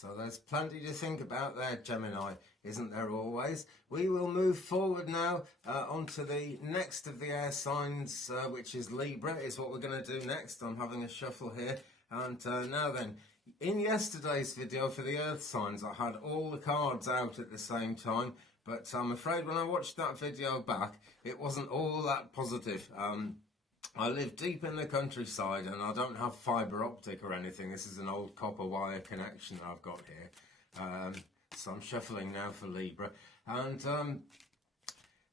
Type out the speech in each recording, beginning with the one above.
So there's plenty to think about there, Gemini, isn't there always? We will move forward now onto the next of the air signs, which is Libra, is what we're going to do next. I'm having a shuffle here. And now then, in yesterday's video for the earth signs, I had all the cards out at the same time. But I'm afraid when I watched that video back, it wasn't all that positive. I live deep in the countryside and I don't have fibre optic or anything. This is an old copper wire connection that I've got here. So I'm shuffling now for Libra. And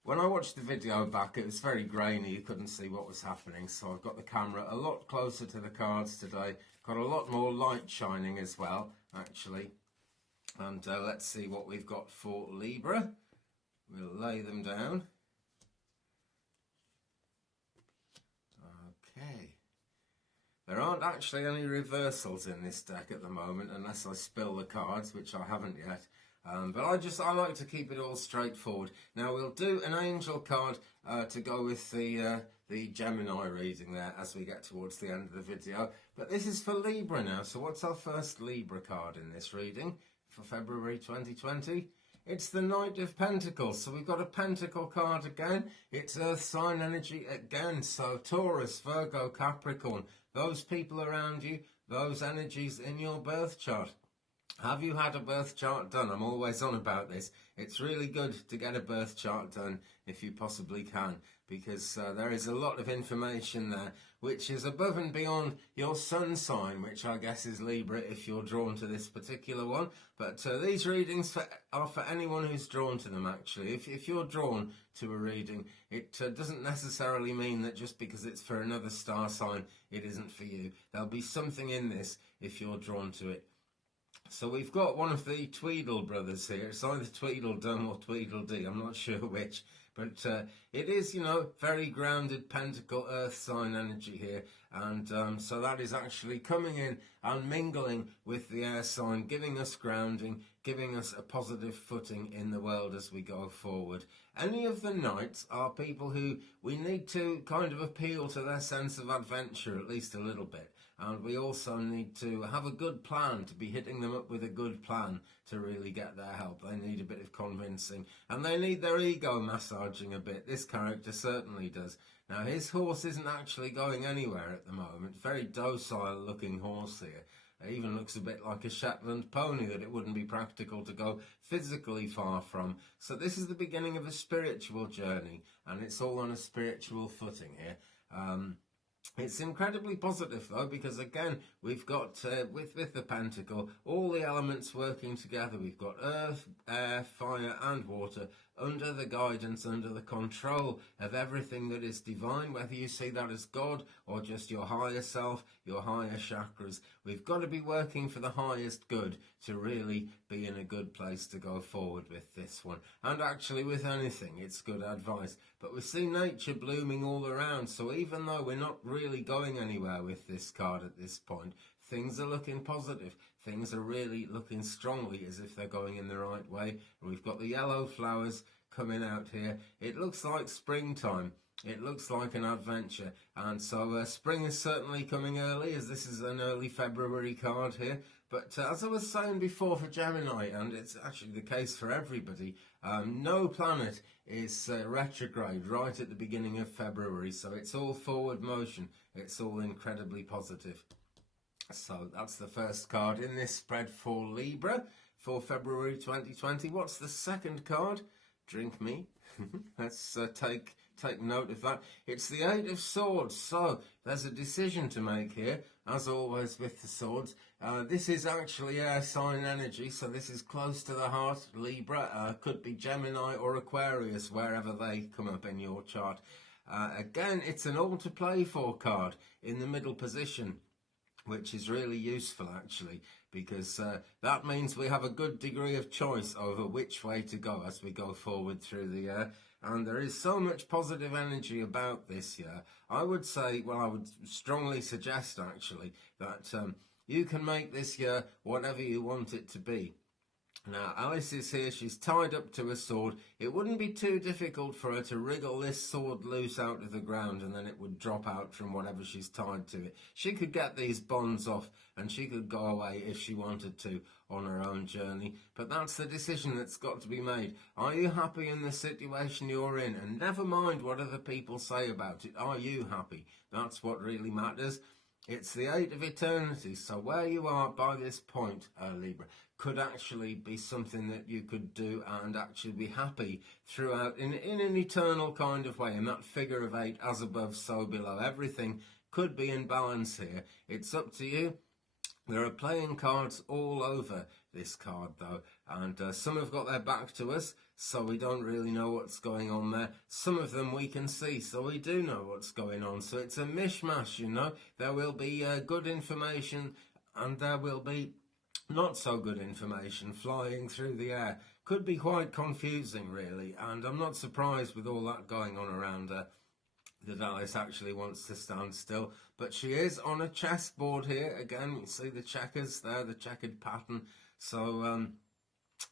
when I watched the video back, it was very grainy. You couldn't see what was happening. So I've got the camera a lot closer to the cards today. Got a lot more light shining as well, actually. And let's see what we've got for Libra. We'll lay them down. Okay. There aren't actually any reversals in this deck at the moment, unless I spill the cards, which I haven't yet. But I like to keep it all straightforward. Now we'll do an angel card to go with the Gemini reading there as we get towards the end of the video. But this is for Libra now. So what's our first Libra card in this reading for February 2020? It's the Knight of Pentacles. So we've got a Pentacle card again. It's Earth sign energy again. So Taurus, Virgo, Capricorn, those people around you, those energies in your birth chart. Have you had a birth chart done? I'm always on about this. It's really good to get a birth chart done if you possibly can, because there is a lot of information there which is above and beyond your sun sign, which I guess is Libra if you're drawn to this particular one. But these readings are for anyone who's drawn to them, actually. If you're drawn to a reading, it doesn't necessarily mean that just because it's for another star sign, it isn't for you. There'll be something in this if you're drawn to it. So we've got one of the Tweedle brothers here. It's either Tweedledum or Tweedledee, I'm not sure which. But it is, you know, very grounded Pentacle Earth sign energy here. And so that is actually coming in and mingling with the air sign, giving us grounding, giving us a positive footing in the world as we go forward. Any of the knights are people who we need to kind of appeal to their sense of adventure, at least a little bit. And we also need to have a good plan, to be hitting them up with a good plan to really get their help. They need a bit of convincing. And they need their ego massaging a bit. This character certainly does. Now, his horse isn't actually going anywhere at the moment. Very docile looking horse here. It even looks a bit like a Shetland pony that it wouldn't be practical to go physically far from. So this is the beginning of a spiritual journey. And it's all on a spiritual footing here. It's incredibly positive though, because again we've got with the Pentacle all the elements working together. We've got earth, air, fire and water under the guidance, under the control of everything that is divine, whether you see that as God or just your higher self, your higher chakras. We've got to be working for the highest good to really be in a good place to go forward with this one. And actually with anything, it's good advice. But we see nature blooming all around, so even though we're not really going anywhere with this card at this point, things are looking positive. Things are really looking strongly as if they're going in the right way. And we've got the yellow flowers coming out here. It looks like springtime. It looks like an adventure. And so spring is certainly coming early, as this is an early February card here. But as I was saying before for Gemini, and it's actually the case for everybody, no planet is retrograde right at the beginning of February. So it's all forward motion. It's all incredibly positive. So that's the first card in this spread for Libra for February 2020. What's the second card? Drink me. Let's take note of that. It's the Eight of Swords. So there's a decision to make here, as always with the swords. This is actually air sign energy, so this is close to the heart. Libra could be Gemini or Aquarius, wherever they come up in your chart. Again, it's an all to play for card in the middle position, which is really useful actually, because that means we have a good degree of choice over which way to go as we go forward through the year. And there is so much positive energy about this year. I would say, well, I would strongly suggest actually that you can make this year whatever you want it to be. Now, Alice is here, she's tied up to a sword. It wouldn't be too difficult for her to wriggle this sword loose out of the ground and then it would drop out from whatever she's tied to it. She could get these bonds off and she could go away if she wanted to on her own journey. But that's the decision that's got to be made. Are you happy in the situation you're in? And never mind what other people say about it. Are you happy? That's what really matters. It's the 8 of eternity, so where you are by this point, Libra, could actually be something that you could do and actually be happy throughout in an eternal kind of way. And that figure of 8, as above, so below. Everything could be in balance here. It's up to you. There are playing cards all over this card though, and some have got their back to us, so we don't really know what's going on there. Some of them we can see, so we do know what's going on. So it's a mishmash, you know. There will be good information and there will be not so good information flying through the air. Could be quite confusing really, and I'm not surprised with all that going on around her that Alice actually wants to stand still. But she is on a chessboard here. Again, you see the checkers there, the checkered pattern. So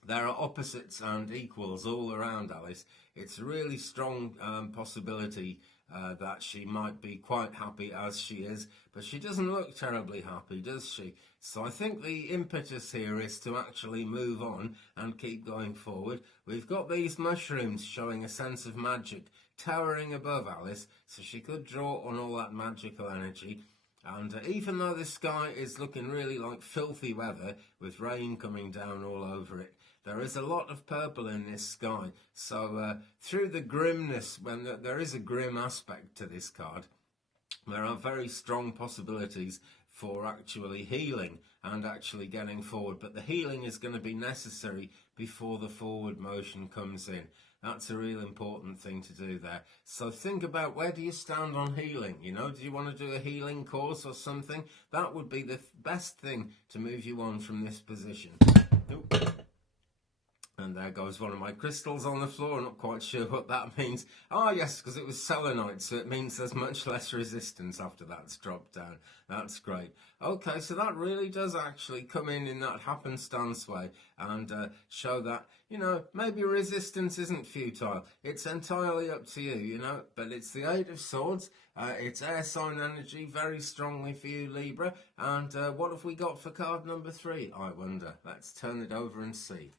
there are opposites and equals all around Alice. It's a really strong possibility that she might be quite happy as she is, but she doesn't look terribly happy, does she? So I think the impetus here is to actually move on and keep going forward. We've got these mushrooms showing a sense of magic towering above Alice, so she could draw on all that magical energy. And even though the sky is looking really like filthy weather with rain coming down all over it, there is a lot of purple in this sky. So through the grimness, when there is a grim aspect to this card, there are very strong possibilities for actually healing and actually getting forward. But the healing is going to be necessary before the forward motion comes in. That's a real important thing to do there. So think about, where do you stand on healing? You know, do you want to do a healing course or something? That would be the best thing to move you on from this position. Oop. And there goes one of my crystals on the floor. I'm not quite sure what that means. Ah, yes, because it was selenite, so it means there's much less resistance after that's dropped down. That's great. Okay, so that really does actually come in that happenstance way and show that, you know, maybe resistance isn't futile. It's entirely up to you, you know, but it's the 8 of Swords. It's air sign energy very strongly for you, Libra. And what have we got for card number 3, I wonder? Let's turn it over and see.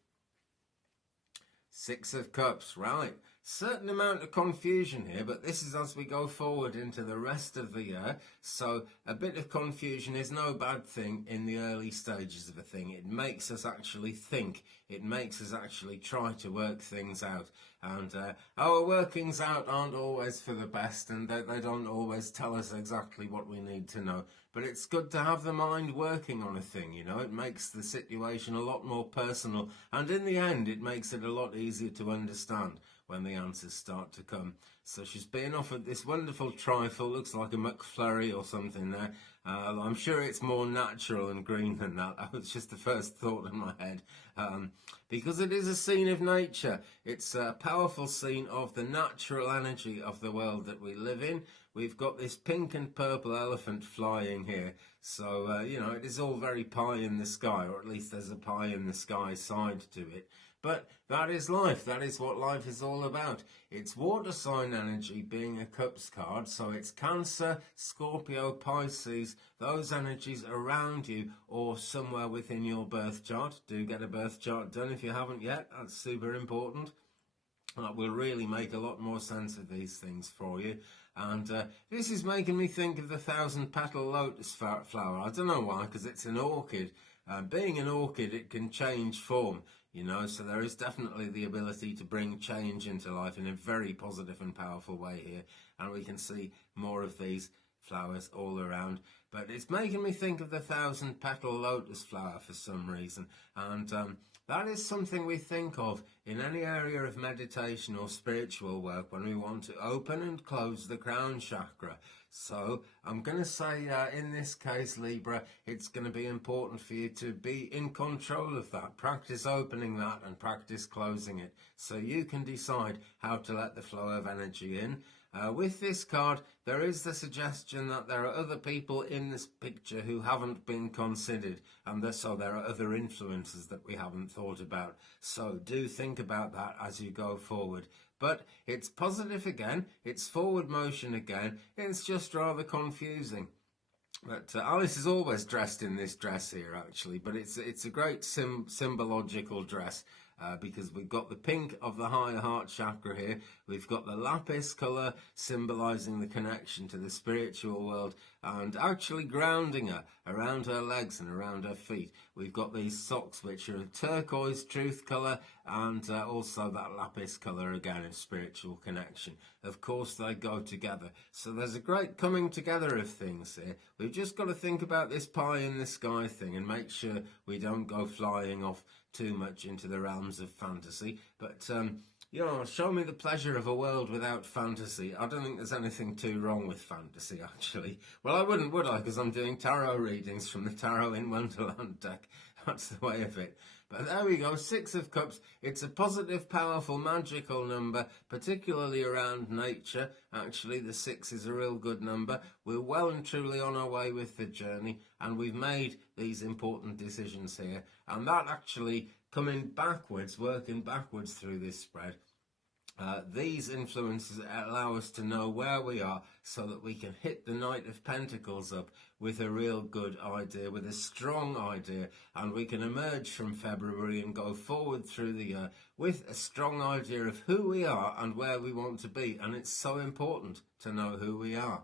6 of Cups, right. Certain amount of confusion here, but this is as we go forward into the rest of the year. So a bit of confusion is no bad thing in the early stages of a thing. It makes us actually think. It makes us actually try to work things out. And our workings out aren't always for the best, and they don't always tell us exactly what we need to know. But it's good to have the mind working on a thing, you know. It makes the situation a lot more personal, and in the end it makes it a lot easier to understand when the answers start to come. So she's being offered this wonderful trifle, looks like a McFlurry or something there. I'm sure it's more natural and green than that. That was just the first thought in my head. Because it is a scene of nature. It's a powerful scene of the natural energy of the world that we live in. We've got this pink and purple elephant flying here. So, you know, it is all very pie in the sky, or at least there's a pie in the sky side to it. But that is life. That is what life is all about. It's water sign energy being a Cups card. So it's Cancer, Scorpio, Pisces, those energies around you or somewhere within your birth chart. Do get a birth chart done if you haven't yet. That's super important. That will really make a lot more sense of these things for you. And this is making me think of the 1,000-petal lotus flower. I don't know why, because it's an orchid. Being an orchid, it can change form, you know, so there is definitely the ability to bring change into life in a very positive and powerful way here. And we can see more of these flowers all around. But it's making me think of the 1,000-petal lotus flower for some reason. And that is something we think of in any area of meditation or spiritual work when we want to open and close the crown chakra. So I'm going to say in this case, Libra, it's going to be important for you to be in control of that. Practice opening that and practice closing it so you can decide how to let the flow of energy in. With this card, there is the suggestion that there are other people in this picture who haven't been considered, and so there are other influences that we haven't thought about. So do think about that as you go forward. But it's positive again, it's forward motion again, it's just rather confusing. But Alice is always dressed in this dress here, actually, but it's a great symbological dress. Because we've got the pink of the higher heart chakra here, we've got the lapis colour symbolising the connection to the spiritual world and actually grounding her around her legs and around her feet. We've got these socks which are a turquoise truth colour and also that lapis colour again of spiritual connection. Of course they go together. So there's a great coming together of things here. We've just got to think about this pie in the sky thing and make sure we don't go flying off too much into the realms of fantasy. But you know, show me the pleasure of a world without fantasy. I don't think there's anything too wrong with fantasy, actually. Well, I wouldn't, would I? Because I'm doing tarot readings from the Tarot in Wonderland deck. That's the way of it. But there we go, 6 of Cups. It's a positive, powerful, magical number, particularly around nature. Actually, the 6 is a real good number. We're well and truly on our way with the journey, and we've made these important decisions here. And that actually, coming backwards, working backwards through this spread, these influences allow us to know where we are so that we can hit the Knight of Pentacles up with a real good idea, with a strong idea, and we can emerge from February and go forward through the year with a strong idea of who we are and where we want to be. And it's so important to know who we are.